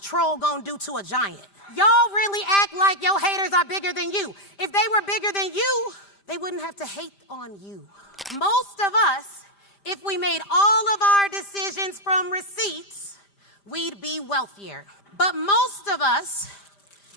troll gonna do to a giant? Y'all really act like your haters are bigger than you. If they were bigger than you, they wouldn't have to hate on you. Most of us, if we made all of our decisions from receipts, we'd be wealthier. But most of us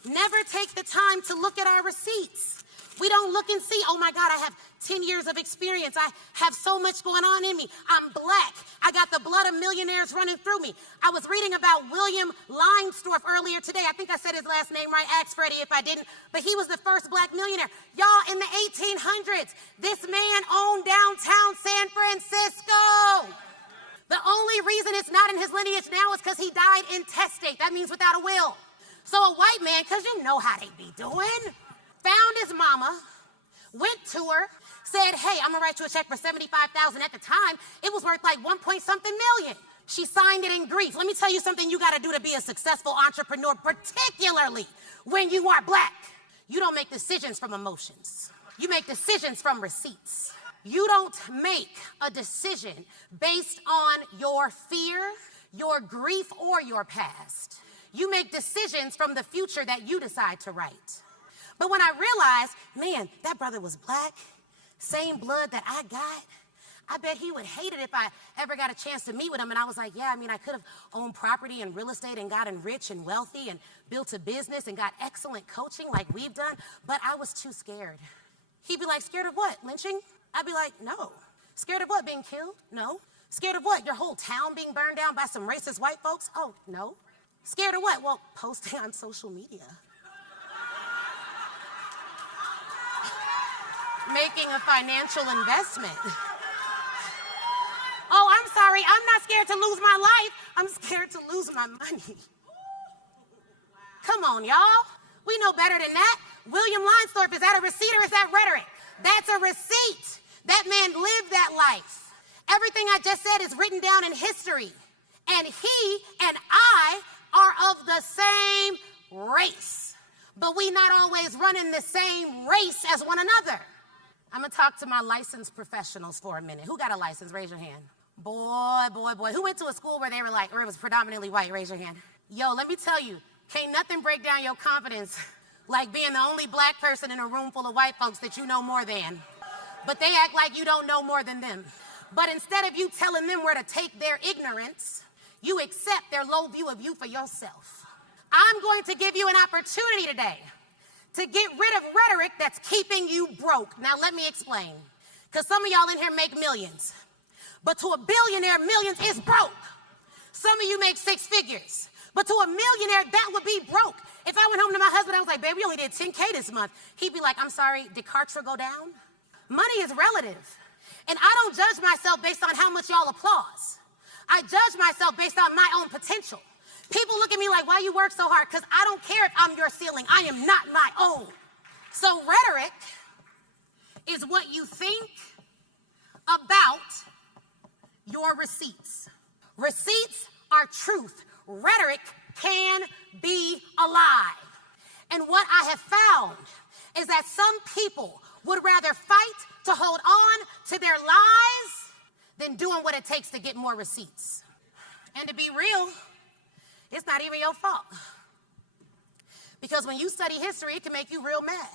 never take the time to look at our receipts. We don't look and see, oh my God, I have 10 years of experience. I have so much going on in me. I'm black. I got the blood of millionaires running through me. I was reading about William Leinstorff earlier today. I think I said his last name right. Ask Freddie if I didn't. But he was the first black millionaire. Y'all, in the 1800s, this man owned downtown San Francisco. The only reason it's not in his lineage now is because he died intestate. That means without a will. So a white man, because you know how they be doing, found his mama, went to her, said, hey, I'm gonna write you a check for $75,000. At the time, it was worth like 1-point-something million. She signed it in grief. Let me tell you something you gotta do to be a successful entrepreneur, particularly when you are black. You don't make decisions from emotions. You make decisions from receipts. You don't make a decision based on your fear, your grief, or your past. You make decisions from the future that you decide to write. But when I realized, man, that brother was black, same blood that I got, I bet he would hate it if I ever got a chance to meet with him. And I was like, yeah, I mean, I could have owned property and real estate and gotten rich and wealthy and built a business and got excellent coaching like we've done, but I was too scared. He'd be like, scared of what? Lynching? I'd be like, no. Scared of what? Being killed? No. Scared of what? Your whole town being burned down by some racist white folks? Oh, no. Scared of what? Well, posting on social media. Making a financial investment. Oh, I'm sorry, I'm not scared to lose my life. I'm scared to lose my money. Come on, y'all. We know better than that. William Leinstorff, is that a receipt or is that rhetoric? That's a receipt. That man lived that life. Everything I just said is written down in history. And he and I are of the same race. But we not always run in the same race as one another. I'm gonna talk to my licensed professionals for a minute. Who got a license? Raise your hand. Boy, boy, boy. Who went to a school where they were like, or it was predominantly white? Raise your hand. Yo, let me tell you, can't nothing break down your confidence like being the only black person in a room full of white folks that you know more than. But they act like you don't know more than them. But instead of you telling them where to take their ignorance, you accept their low view of you for yourself. I'm going to give you an opportunity today to get rid of rhetoric that's keeping you broke. Now let me explain. Because some of y'all in here make millions. But to a billionaire, millions is broke. Some of you make 6 figures. But to a millionaire, that would be broke. If I went home to my husband, I was like, babe, we only did 10K this month. He'd be like, I'm sorry, did Kartra go down? Money is relative. And I don't judge myself based on how much y'all applause. I judge myself based on my own potential. People look at me like, why you work so hard? Because I don't care if I'm your ceiling. I am not my own. So rhetoric is what you think about your receipts. Receipts are truth. Rhetoric can be a lie. And what I have found is that some people would rather fight to hold on to their lies than doing what it takes to get more receipts. And to be real, it's not even your fault. Because when you study history, it can make you real mad.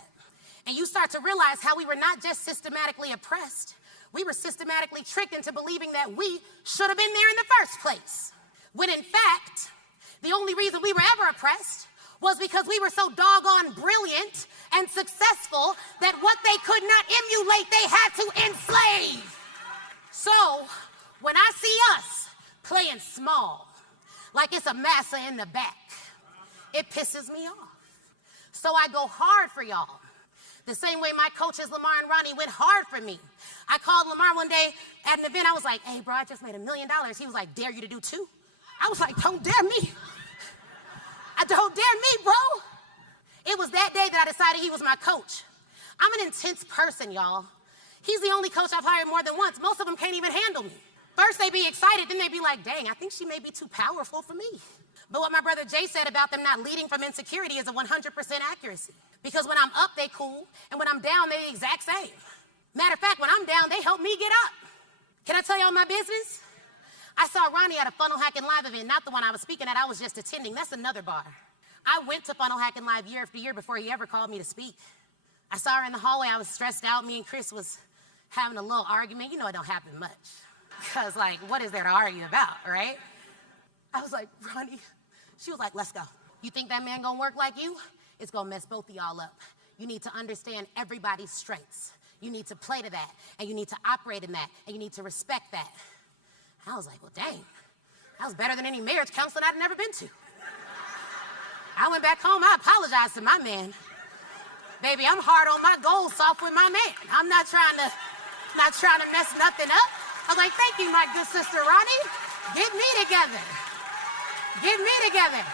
And you start to realize how we were not just systematically oppressed, we were systematically tricked into believing that we should have been there in the first place. When in fact, the only reason we were ever oppressed was because we were so doggone brilliant and successful that what they could not emulate, they had to enslave. So, when I see us playing small, like it's a massa in the back, it pisses me off. So I go hard for y'all. The same way my coaches, Lamar and Ronnie, went hard for me. I called Lamar one day at an event. I was like, hey, bro, I just made $1 million. He was like, dare you to do 2? I was like, don't dare me. Don't dare me, bro. It was that day that I decided he was my coach. I'm an intense person, y'all. He's the only coach I've hired more than once. Most of them can't even handle me. First they be excited, then they be like, dang, I think she may be too powerful for me. But what my brother Jay said about them not leading from insecurity is a 100% accuracy. Because when I'm up, they cool, and when I'm down, they the exact same. Matter of fact, when I'm down, they help me get up. Can I tell y'all my business? I saw Ronnie at a Funnel Hacking Live event, not the one I was speaking at, I was just attending. That's another bar. I went to Funnel Hacking Live year after year before he ever called me to speak. I saw her in the hallway, I was stressed out. Me and Chris was having a little argument. You know it don't happen much. Because, like, what is there to argue about, right? I was like, Ronnie, she was like, let's go. You think that man gonna work like you? It's gonna mess both of y'all up. You need to understand everybody's strengths. You need to play to that, and you need to operate in that, and you need to respect that. I was like, well, dang, that was better than any marriage counseling I'd never been to. I went back home, I apologized to my man. Baby, I'm hard on my goals, soft with my man. I'm not trying to mess nothing up. I was like, thank you, my good sister Ronnie. Get me together. Get me together.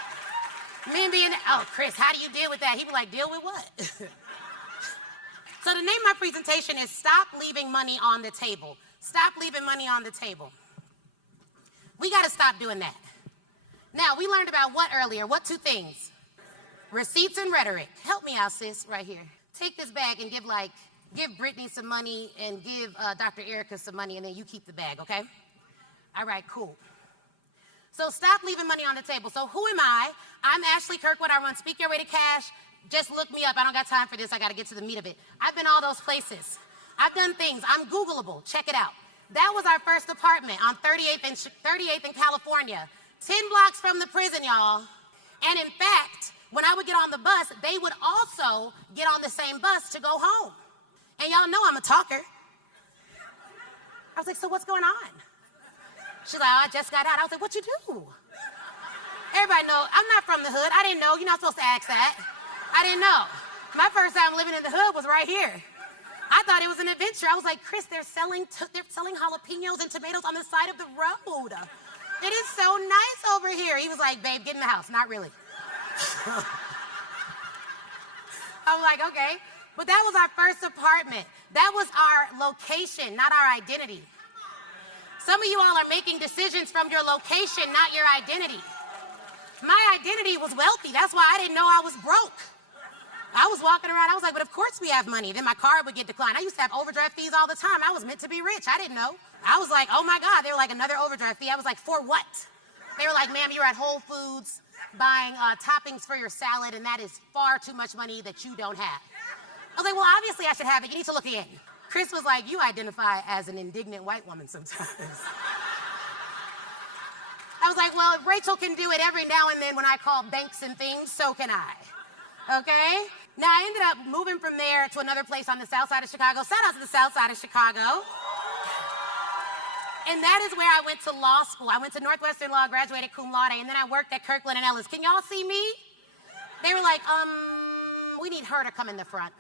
Me being, oh, Chris, how do you deal with that? He'd be like, deal with what? So the name of my presentation is Stop Leaving Money on the Table. Stop leaving money on the table. We got to stop doing that. Now, we learned about what earlier? What two things? Receipts and rhetoric. Help me out, sis, right here. Take this bag and give Brittany some money and give Dr. Erica some money, and then you keep the bag, okay? All right, cool. So stop leaving money on the table. So who am I? I'm Ashley Kirkwood. I run Speak Your Way to Cash. Just look me up. I don't got time for this. I got to get to the meat of it. I've been all those places. I've done things. I'm Googleable. Check it out. That was our first apartment on 38th in California. 10 blocks from the prison, y'all. And in fact, when I would get on the bus, they would also get on the same bus to go home. And y'all know I'm a talker. I was like, so what's going on? She's like, oh, I just got out. I was like, what you do? Everybody know, I'm not from the hood. I didn't know. You're not supposed to ask that. I didn't know. My first time living in the hood was right here. I thought it was an adventure. I was like, Chris, they're selling jalapenos and tomatoes on the side of the road. It is so nice over here. He was like, babe, get in the house. Not really. I'm like, okay. But that was our first apartment. That was our location, not our identity. Some of you all are making decisions from your location, not your identity. My identity was wealthy. That's why I didn't know I was broke. I was walking around, I was like, but of course we have money. Then my card would get declined. I used to have overdraft fees all the time. I was meant to be rich. I didn't know. I was like, oh my God. They were like, another overdraft fee. I was like, for what? They were like, ma'am, you're at Whole Foods buying toppings for your salad, and that is far too much money that you don't have. I was like, well, obviously I should have it. You need to look in. Chris was like, you identify as an indignant white woman sometimes. I was like, well, if Rachel can do it every now and then when I call banks and things, so can I. Okay? Now, I ended up moving from there to another place on the south side of Chicago. Shout out to the south side of Chicago. And that is where I went to law school. I went to Northwestern Law, graduated cum laude, and then I worked at Kirkwood and Ellis. Can y'all see me? They were like, we need her to come in the front.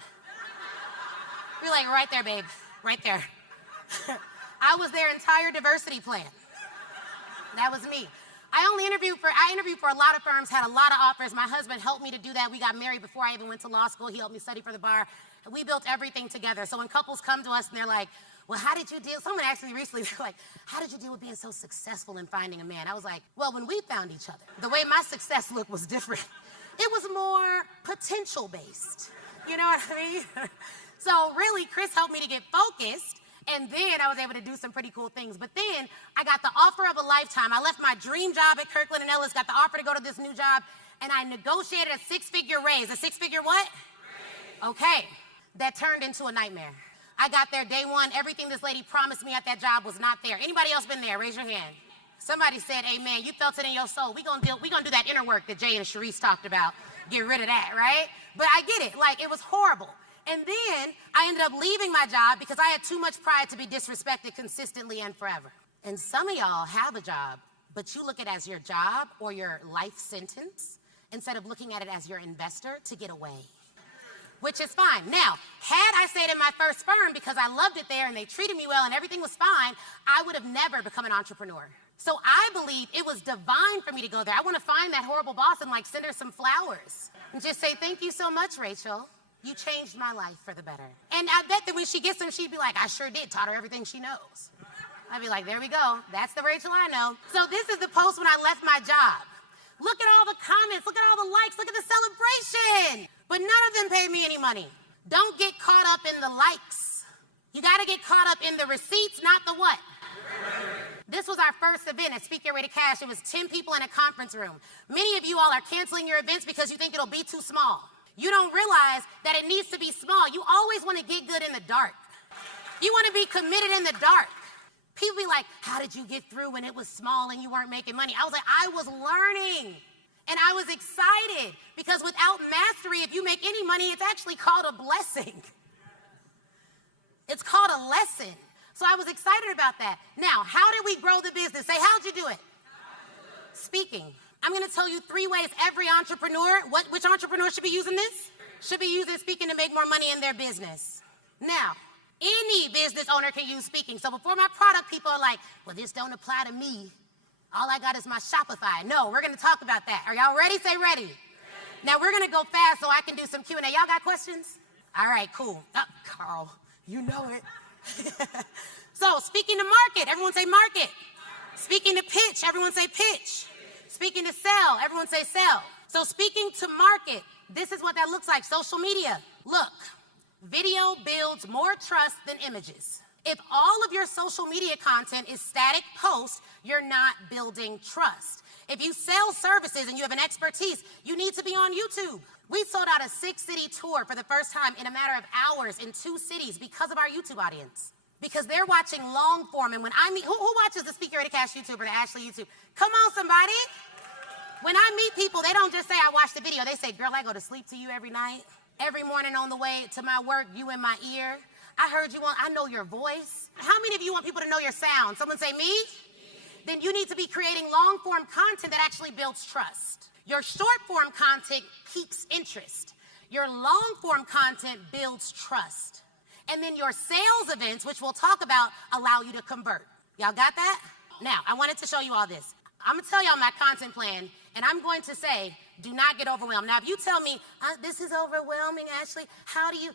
We were like, right there, babe, right there. I was their entire diversity plan. That was me. I interviewed for a lot of firms, had a lot of offers. My husband helped me to do that. We got married before I even went to law school. He helped me study for the bar. And we built everything together. So when couples come to us and they're like, well, how did you deal? Someone asked me recently, they're like, how did you deal with being so successful in finding a man? I was like, well, when we found each other, the way my success looked was different. It was more potential based. You know what I mean? So really, Chris helped me to get focused. And then I was able to do some pretty cool things. But then I got the offer of a lifetime. I left my dream job at Kirkwood and Ellis, got the offer to go to this new job, and I negotiated a six-figure raise. A six-figure what? Raise. Okay. That turned into a nightmare. I got there day one. Everything this lady promised me at that job was not there. Anybody else been there? Raise your hand. Somebody said, amen. You felt it in your soul. We gonna do that inner work that Jay and Sharice talked about. Get rid of that, right? But I get it. Like, it was horrible. And then I ended up leaving my job because I had too much pride to be disrespected consistently and forever. And some of y'all have a job, but you look at it as your job or your life sentence instead of looking at it as your investor to get away, which is fine. Now, had I stayed in my first firm because I loved it there and they treated me well and everything was fine, I would have never become an entrepreneur. So I believe it was divine for me to go there. I want to find that horrible boss and like send her some flowers and just say, thank you so much, Rachel. You changed my life for the better. And I bet that when she gets them, she'd be like, I sure did, taught her everything she knows. I'd be like, there we go. That's the Rachel I know. So this is the post when I left my job. Look at all the comments, look at all the likes, look at the celebration. But none of them paid me any money. Don't get caught up in the likes. You gotta get caught up in the receipts, not the what? This was our first event at Speak Your Way to Cash. It was 10 people in a conference room. Many of you all are canceling your events because you think it'll be too small. You don't realize that it needs to be small. You always want to get good in the dark. You want to be committed in the dark. People be like, how did you get through when it was small and you weren't making money? I was like, I was learning. And I was excited because without mastery, if you make any money, it's actually called a blessing. It's called a lesson. So I was excited about that. Now, how did we grow the business? Say, how'd you do it? Speaking. I'm going to tell you 3 ways every entrepreneur, which entrepreneur should be using this? Should be using speaking to make more money in their business. Now, any business owner can use speaking. So before my product, people are like, well, this don't apply to me. All I got is my Shopify. No, we're going to talk about that. Are y'all ready? Say ready. Now, we're going to go fast so I can do some Q&A. Y'all got questions? All right, cool. Carl, you know it. So, speaking to market, everyone say market. Speaking to pitch, everyone say pitch. Speaking to sell, everyone say sell. So, speaking to market, this is what that looks like. Social media. Look, video builds more trust than images. If all of your social media content is static posts, you're not building trust. If you sell services and you have an expertise, you need to be on YouTube. We sold out a 6-city tour for the first time in a matter of hours in 2 cities because of our YouTube audience. Because they're watching long form. And when I meet, who watches the Speak Your Way to Cash YouTube or the Ashley YouTube? Come on, somebody. When I meet people, they don't just say, I watched the video. They say, girl, I go to sleep to you every night. Every morning on the way to my work, you in my ear. I heard you I know your voice. How many of you want people to know your sound? Someone say me? Then you need to be creating long form content that actually builds trust. Your short form content keeps interest. Your long form content builds trust. And then your sales events, which we'll talk about, allow you to convert. Y'all got that? Now, I wanted to show you all this. I'm gonna tell y'all my content plan, and I'm going to say, do not get overwhelmed. Now, if you tell me, this is overwhelming, Ashley, how do you,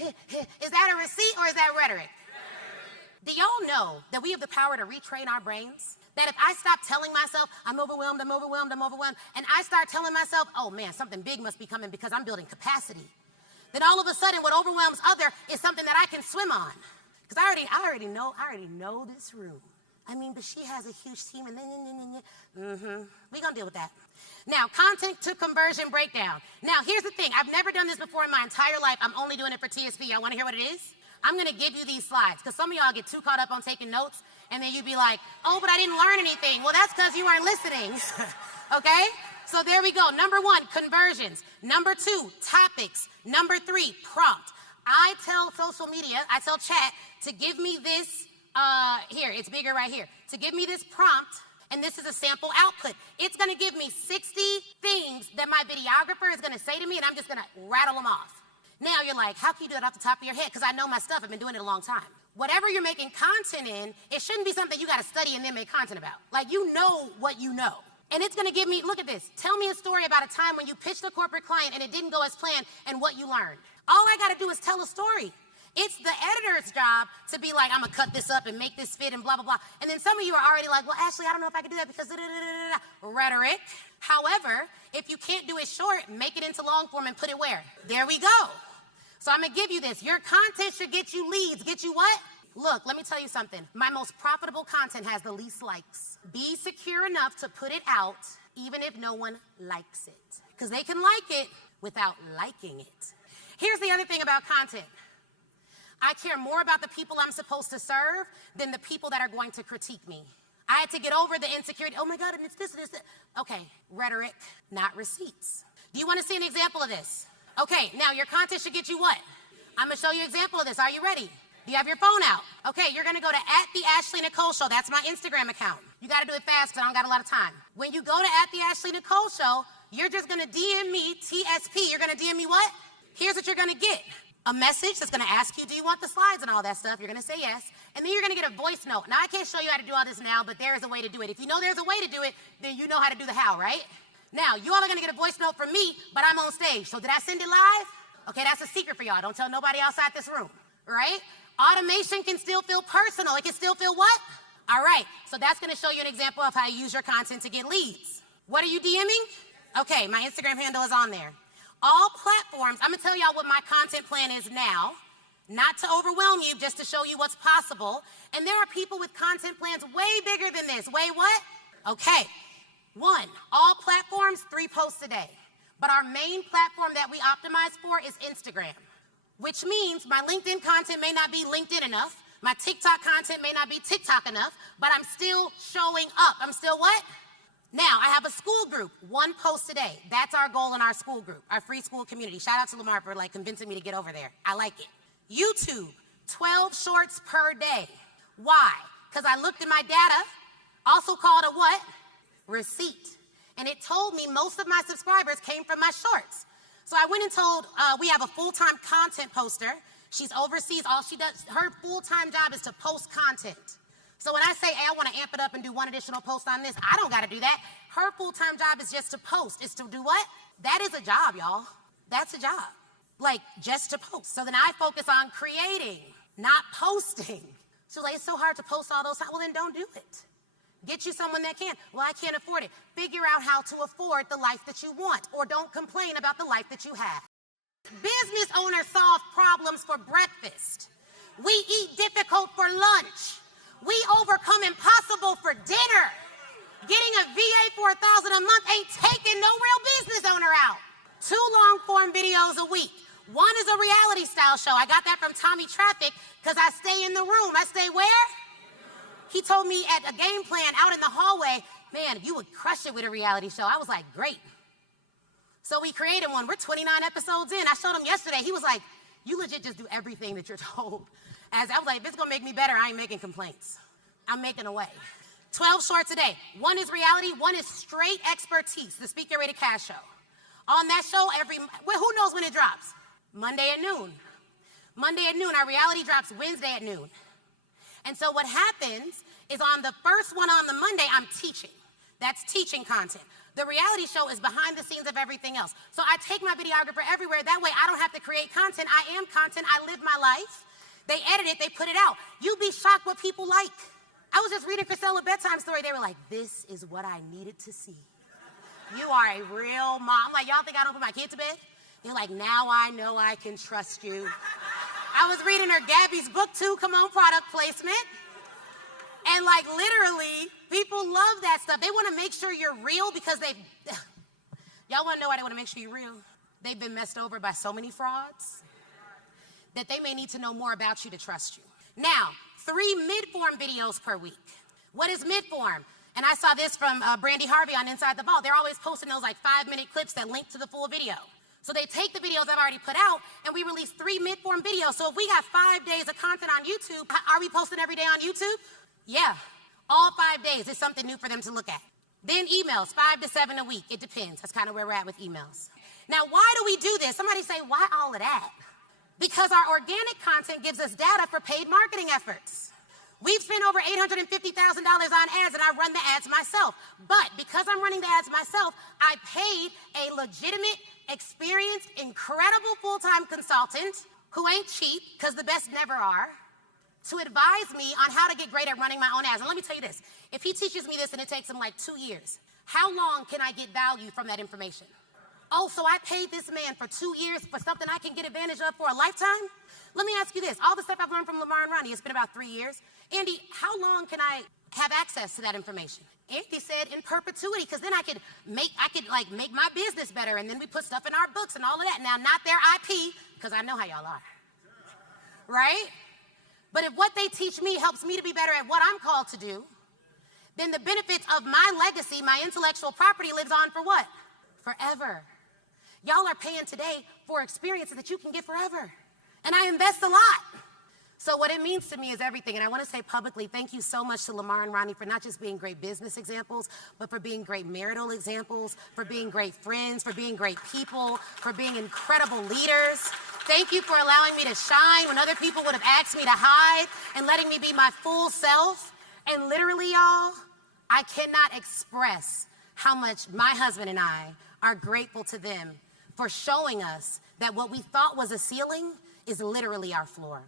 is that a receipt or is that rhetoric? Do y'all know that we have the power to retrain our brains? That if I stop telling myself, I'm overwhelmed, and I start telling myself, oh man, something big must be coming because I'm building capacity. Then all of a sudden, what overwhelms other is something that I can swim on. Because I already know this room. I mean, but she has a huge team and we're gonna deal with that. Now, content to conversion breakdown. Now, here's the thing. I've never done this before in my entire life. I'm only doing it for TSP. Y'all wanna hear what it is? I'm gonna give you these slides because some of y'all get too caught up on taking notes and then you'd be like, oh, but I didn't learn anything. Well, that's because you weren't listening, okay? So there we go. Number 1, conversions. Number 2, topics. Number 3, prompt. I tell social media, I tell chat to give me this, here, it's bigger right here. To give me this prompt, and this is a sample output. It's gonna give me 60 things that my videographer is gonna say to me, and I'm just gonna rattle them off. Now you're like, how can you do that off the top of your head? Because I know my stuff, I've been doing it a long time. Whatever you're making content in, it shouldn't be something you gotta study and then make content about. Like, you know what you know. And it's gonna give me, look at this. Tell me a story about a time when you pitched a corporate client and it didn't go as planned and what you learned. All I gotta do is tell a story. It's the editor's job to be like, I'm gonna cut this up and make this fit and blah, blah, blah. And then some of you are already like, well, Ashley, I don't know if I can do that because rhetoric. However, if you can't do it short, make it into long form and put it where? There we go. So I'm gonna give you this. Your content should get you leads. Get you what? Look, let me tell you something. My most profitable content has the least likes. Be secure enough to put it out even if no one likes it. Because they can like it without liking it. Here's the other thing about content. I care more about the people I'm supposed to serve than the people that are going to critique me. I had to get over the insecurity. Oh my God, and it's this and this. Okay, rhetoric, not receipts. Do you want to see an example of this? Okay, now your content should get you what? I'm gonna show you an example of this. Are you ready? Do you have your phone out? Okay, you're gonna go to @theAshleyNicoleShow. That's my Instagram account. You gotta do it fast because I don't got a lot of time. When you go to @theAshleyNicoleShow, you're just gonna DM me, TSP. You're gonna DM me what? Here's what you're gonna get. A message that's gonna ask you, do you want the slides and all that stuff? You're gonna say yes. And then you're gonna get a voice note. Now, I can't show you how to do all this now, but there is a way to do it. If you know there's a way to do it, then you know how to do the how, right? Now, you all are gonna get a voice note from me, but I'm on stage. So did I send it live? Okay, that's a secret for y'all. Don't tell nobody outside this room, right? Automation can still feel personal. It can still feel what? All right, so that's gonna show you an example of how you use your content to get leads. What are you DMing? Okay, my Instagram handle is on there. All platforms, I'm gonna tell y'all what my content plan is now. Not to overwhelm you, just to show you what's possible. And there are people with content plans way bigger than this. Way what? Okay. 1, all platforms, 3 posts a day. But our main platform that we optimize for is Instagram, which means my LinkedIn content may not be LinkedIn enough. My TikTok content may not be TikTok enough, but I'm still showing up. I'm still what? Now, I have a school group, 1 post a day. That's our goal in our school group, our free school community. Shout out to Lamar for convincing me to get over there. I like it. YouTube, 12 shorts per day. Why? Because I looked at my data, also called a what? Receipt. And it told me most of my subscribers came from my shorts. So I went and told, we have a full-time content poster. She's overseas. All she does, her full-time job is to post content. So when I say, hey, I want to amp it up and do 1 additional post on this, I don't got to do that. Her full-time job is just to post, is to do what? That is a job, y'all. That's a job. Just to post. So then I focus on creating, not posting. So it's so hard to post all those times. Well, then don't do it. Get you someone that can. Well, I can't afford it. Figure out how to afford the life that you want, or don't complain about the life that you have. Business owners solve problems for breakfast. We eat difficult for lunch. We overcome impossible for dinner. Getting a VA for $1,000 a month ain't taking no real business owner out. 2 long-form videos a week. 1 is a reality style show. I got that from Tommy Traffic because I stay in the room. I stay where? He told me at a game plan out in the hallway, man, you would crush it with a reality show. I was like, great. So we created one. We're 29 episodes in. I showed him yesterday. He was like, you legit just do everything that you're told. As I was like, if it's going to make me better, I ain't making complaints. I'm making a way. 12 shorts a day. 1 is reality. 1 is straight expertise, the Speak Your Way to Cash show. On that show, who knows when it drops? Monday at noon. Monday at noon. Our reality drops Wednesday at noon. And so what happens is on the first one on the Monday, I'm teaching. That's teaching content. The reality show is behind the scenes of everything else. So I take my videographer everywhere. That way I don't have to create content. I am content. I live my life. They edit it. They put it out. You'd be shocked what people like. I was just reading Chriselle a bedtime story. They were like, this is what I needed to see. You are a real mom. I'm like, y'all think I don't put my kid to bed? They're like, now I know I can trust you. I was reading her Gabby's book too. Come on, product placement. And literally, people love that stuff. They want to make sure you're real because y'all want to know why they want to make sure you're real? They've been messed over by so many frauds that they may need to know more about you to trust you. Now, 3 mid-form videos per week. What is mid-form? And I saw this from Brandy Harvey on Inside the Vault. They're always posting those 5-minute clips that link to the full video. So they take the videos I've already put out, and we release 3 mid-form videos. So if we got 5 days of content on YouTube, are we posting every day on YouTube? Yeah, all 5 days is something new for them to look at. Then emails, 5 to 7 a week. It depends. That's kind of where we're at with emails. Now, why do we do this? Somebody say, why all of that? Because our organic content gives us data for paid marketing efforts. We've spent over $850,000 on ads, and I run the ads myself. But because I'm running the ads myself, I paid a legitimate, experienced, incredible full-time consultant who ain't cheap, because the best never are, to advise me on how to get great at running my own ads. And let me tell you this. If he teaches me this and it takes him 2 years, how long can I get value from that information? Oh, so I paid this man for 2 years for something I can get advantage of for a lifetime? Let me ask you this. All the stuff I've learned from Lamar and Ronnie, it's been about 3 years. Andy, how long can I have access to that information? Andy said in perpetuity, because then I could make my business better, and then we put stuff in our books and all of that. Now, not their IP, because I know how y'all are, right? But if what they teach me helps me to be better at what I'm called to do, then the benefits of my legacy, my intellectual property, lives on for what? Forever. Y'all are paying today for experiences that you can get forever. And I invest a lot. So what it means to me is everything. And I want to say publicly, thank you so much to Lamar and Ronnie for not just being great business examples, but for being great marital examples, for being great friends, for being great people, for being incredible leaders. Thank you for allowing me to shine when other people would have asked me to hide, and letting me be my full self. And literally, y'all, I cannot express how much my husband and I are grateful to them for showing us that what we thought was a ceiling is literally our floor.